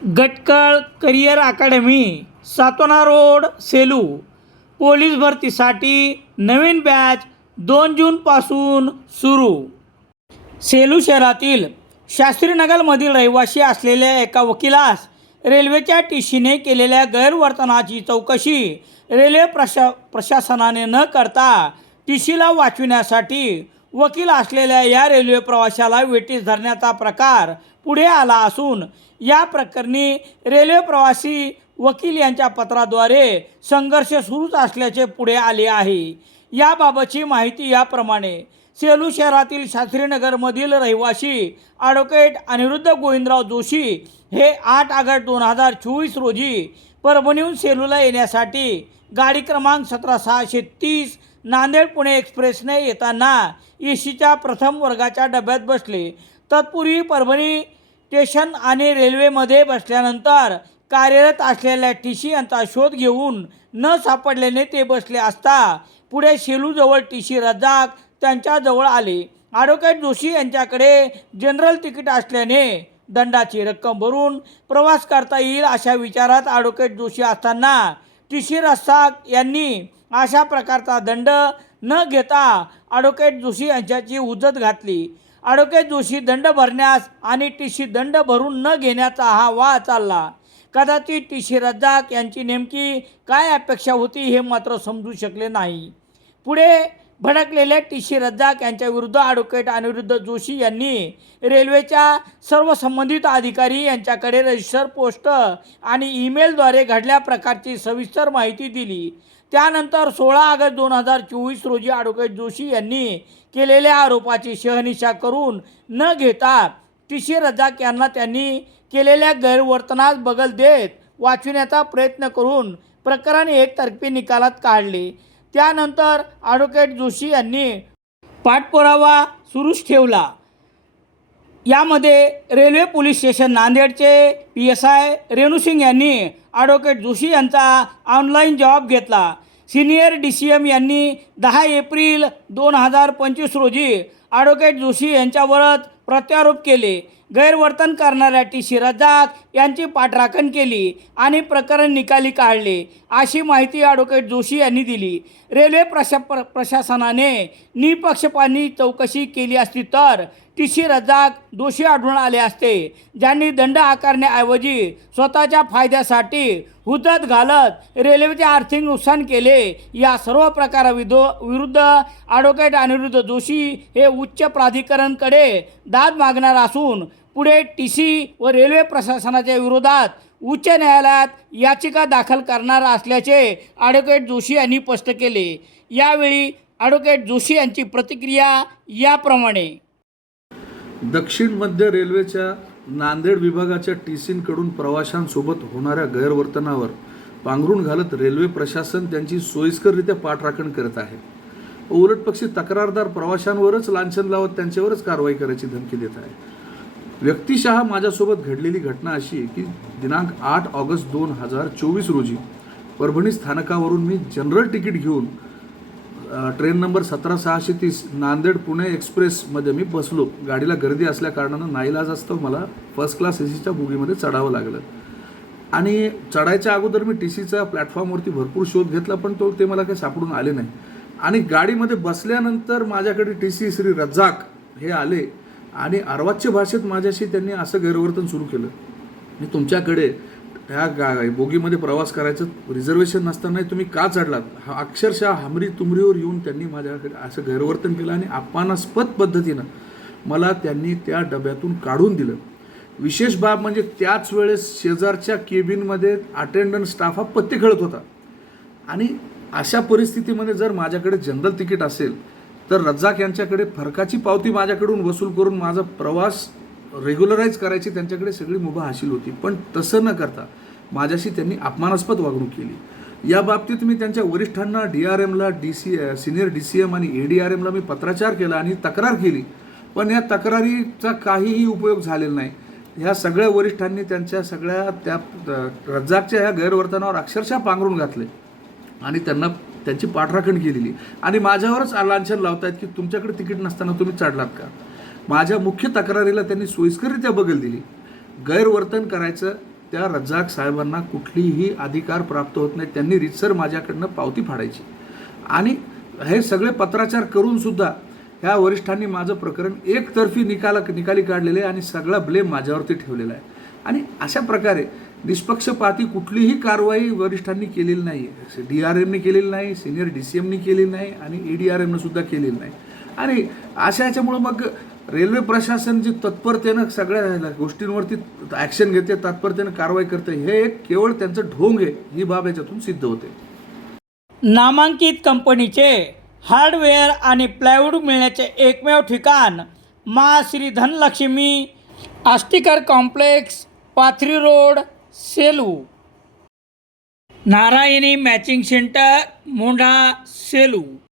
Gatkal career academy Satona road Selu. Police भरतीसाठी नवीन batch दोन जूनपासून सुरू. सेलू शहरातील शास्त्रीनगरमधील रहिवासी असलेल्या एका वकिलास रेल्वेच्या टी सीने केलेल्या गैरवर्तनाची चौकशी रेल्वे प्रशा प्रशासनाने न करता टी सीला वाचविण्यासाठी वकील असलेल्या या रेल्वे प्रवाशाला वेटीस धरण्याचा प्रकार पुढे आला असून या प्रकरणी रेल्वे प्रवासी वकील यांच्या पत्राद्वारे संघर्ष सुरूच असल्याचे पुढे आले आहे. याबाबतची माहिती याप्रमाणे सेलू शहरातील शास्त्रीनगरमधील रहिवासी ॲडव्होकेट अनिरुद्ध गोविंदराव जोशी हे आठ ऑगस्ट दोन हजार चोवीस रोजी परभणीहून सेलूला येण्यासाठी गाडी क्रमांक सतरा सहाशे तीस नांदेड पुणे एक्सप्रेसने येताना ए सीच्या प्रथम वर्गाच्या डब्यात बसले. तत्पूर्वी परभणी स्टेशन आणि रेल्वेमध्ये बसल्यानंतर कार्यरत असलेल्या टी सी यांचा शोध घेऊन न सापडल्याने ते बसले असता पुढे शेलूजवळ टी सी रजाक त्यांच्याजवळ आले. ॲडव्होकेट जोशी यांच्याकडे जनरल तिकीट असल्याने दंडाची रक्कम भरून प्रवास करता येईल अशा विचारात ॲडव्होकेट जोशी असताना टी सी रस्साक यांनी अशा प्रकारचा दंड न घेता ॲडव्होकेट जोशी यांच्याची उजत घातली. ॲडव्होकेट जोशी दंड भरण्यास आणि टी सी दंड भरून न घेण्याचा हा वा चालला. कदाचित टी सी रज्जाक यांची नेमकी काय अपेक्षा होती हे मात्र समजू शकले नाही. पुढे भडकलेल्या टी सी रज्जाक यांच्या विरुद्ध ॲडव्होकेट अनिरुद्ध जोशी यांनी रेल्वेच्या सर्व संबंधित अधिकारी यांच्याकडे रजिस्टर पोस्ट आणि ईमेलद्वारे घडल्या प्रकारची सविस्तर माहिती दिली. त्यानंतर सोळा ऑगस्ट दोन हजार चोवीस रोजी ॲडव्होकेट जोशी यांनी केलेल्या आरोपाची शहनिशा करून न घेता टी सी रजाक यांना त्यांनी केलेल्या गैरवर्तनास बगल देत वाचविण्याचा प्रयत्न करून प्रकरण एकतर्फी निकालात काढले. त्यानंतर ॲडव्होकेट जोशी यांनी पाठपुरावा सुरूच ठेवला. यामध्ये रेल्वे पोलीस स्टेशन नांदेडचे पी एस आय रेणुसिंग यांनी ॲडव्होकेट जोशी यांचा ऑनलाईन जॉब घेतला. सिनियर डी सी एम यांनी दहा एप्रिल दोन हजार पंचवीस रोजी ॲडव्होकेट जोशी यांच्यावरच प्रत्यारोप केले. गैरवर्तन करणाऱ्या टी सी रजाक यांची पाठराखण केली आणि प्रकरण निकाली काढले अशी माहिती ॲडव्होकेट जोशी यांनी दिली. रेल्वे प्रशा प्र प्रशासनाने निपक्षपानी चौकशी केली असती तर टी सी रजाक दोषी आढळून आले असते. ज्यांनी दंड आकारण्याऐवजी स्वतःच्या फायद्यासाठी हुज्जत घालत रेल्वेचे आर्थिक नुकसान केले या सर्व प्रकाराविदो विरुद्ध ॲडव्होकेट अनिरुद्ध जोशी हे उच्च प्राधिकरणकडे दाद मागणार असून पुढे टी सी व रेल्वे प्रशासनाच्या विरोधात उच्च न्यायालयात याचिका दाखल करणार असल्याचे ॲडव्होकेट जोशी यांनी स्पष्ट केले. यावेळी ॲडव्होकेट जोशी यांची प्रतिक्रिया याप्रमाणे. दक्षिण मध्य रेल्वेच्या नांदेड विभागाच्या टी सींकडून प्रवाशांसोबत होणाऱ्या गैरवर्तनावर पांघरून घालत रेल्वे प्रशासन त्यांची सोयीस्कररित्या पाठराखण करत आहे. उलट पक्षी तक्रारदार प्रवाशांवरच लांछन लावत त्यांच्यावरच कारवाई करायची धमकी देत आहे. व्यक्तिशः माझ्यासोबत घडलेली घटना अशी आहे की दिनांक आठ ऑगस्ट दोन हजार चोवीस रोजी परभणी स्थानकावरून मी जनरल तिकीट घेऊन ट्रेन नंबर सतरा सहाशे तीस नांदेड पुणे एक्सप्रेसमध्ये मी बसलो. गाडीला गर्दी असल्या कारणानं नाईलाज असतो. मला फर्स्ट क्लास ए सीच्या बुगीमध्ये चढावं लागलं. आणि चढायच्या अगोदर मी टी सीचा प्लॅटफॉर्मवरती भरपूर शोध घेतला पण तो ते मला काही सापडून आले नाही. आणि गाडीमध्ये बसल्यानंतर माझ्याकडे टी सी श्री रज्जाक हे आले आणि अर्वाच्य भाषेत माझ्याशी त्यांनी असं गैरवर्तन सुरू केलं. मी तुमच्याकडे ह्या गा बोगीमध्ये प्रवास करायचं रिझर्वेशन नसतानाही तुम्ही का चढलात? हा अक्षरशः हमरी तुमरीवर येऊन त्यांनी माझ्याकडे असं गैरवर्तन केलं आणि अपमानास्पद पद्धतीनं मला त्यांनी त्या डब्यातून काढून दिलं. विशेष बाब म्हणजे त्याच वेळेस शेजारच्या केबिनमध्ये अटेंडंट स्टाफ हा पत्ते खेळत होता. आणि अशा परिस्थितीमध्ये जर माझ्याकडे जनरल तिकीट असेल तर रज्जाक यांच्याकडे फरकाची पावती माझ्याकडून वसूल करून माझा प्रवास रेग्युलराईज करायची त्यांच्याकडे सगळी मुभा हाशील होती. पण तसं न करता माझ्याशी त्यांनी अपमानास्पद वागणूक केली. या बाबतीत मी त्यांच्या वरिष्ठांना D R एमला D C senior D C M आणि ए डी आर एमला मी पत्राचार केला आणि तक्रार केली. पण या तक्रारीचा काहीही उपयोग झालेला नाही. ह्या सगळ्या वरिष्ठांनी त्यांच्या सगळ्या त्या रज्जाकच्या ह्या गैरवर्तनावर अक्षरशः पांघरून घातले. आणि त्यांना त्यांची पाठराखण केलेली. आणि माझ्यावरच लांछन लावतायत की तुमच्याकडे तिकीट नसताना तुम्ही चढलात का? माझ्या मुख्य तक्रारीला त्यांनी सोयीस्कररित्या बगल दिली. गैरवर्तन करायचं त्या रज्जाक साहेबांना कुठलीही अधिकार प्राप्त होत नाही. त्यांनी रितसर माझ्याकडनं पावती फाडायची. आणि हे सगळे पत्राचार करूनसुद्धा ह्या वरिष्ठांनी माझं प्रकरण एकतर्फी निकाला निकाली काढलेलं आहे आणि सगळा ब्लेम माझ्यावरती ठेवलेला आहे. आणि अशा प्रकारे निष्पक्षपाती कुठलीही कारवाई वरिष्ठांनी केलेली नाही आहे डी आर एमने केलेली नाही सिनियर डी सी एमनी केलेली नाही आणि ए डी आर एमनं सुद्धा केलेली नाही. आणि अशा याच्यामुळं मग रेल्वे प्रशासन जी तत्परतेनं सगळ्या गोष्टींवरती ॲक्शन घेते तत्परतेनं कारवाई करते हे एक केवळ त्यांचं ढोंग आहे ही बाब याच्यातून सिद्ध होते. नामांकित कंपनीचे हार्डवेअर आणि प्लायवूड मिळण्याचे एकमेव ठिकाण मा Shri Dhanalakshmi Ashtikar complex Pathri road Selu. Narayani matching centre Mondha Selu.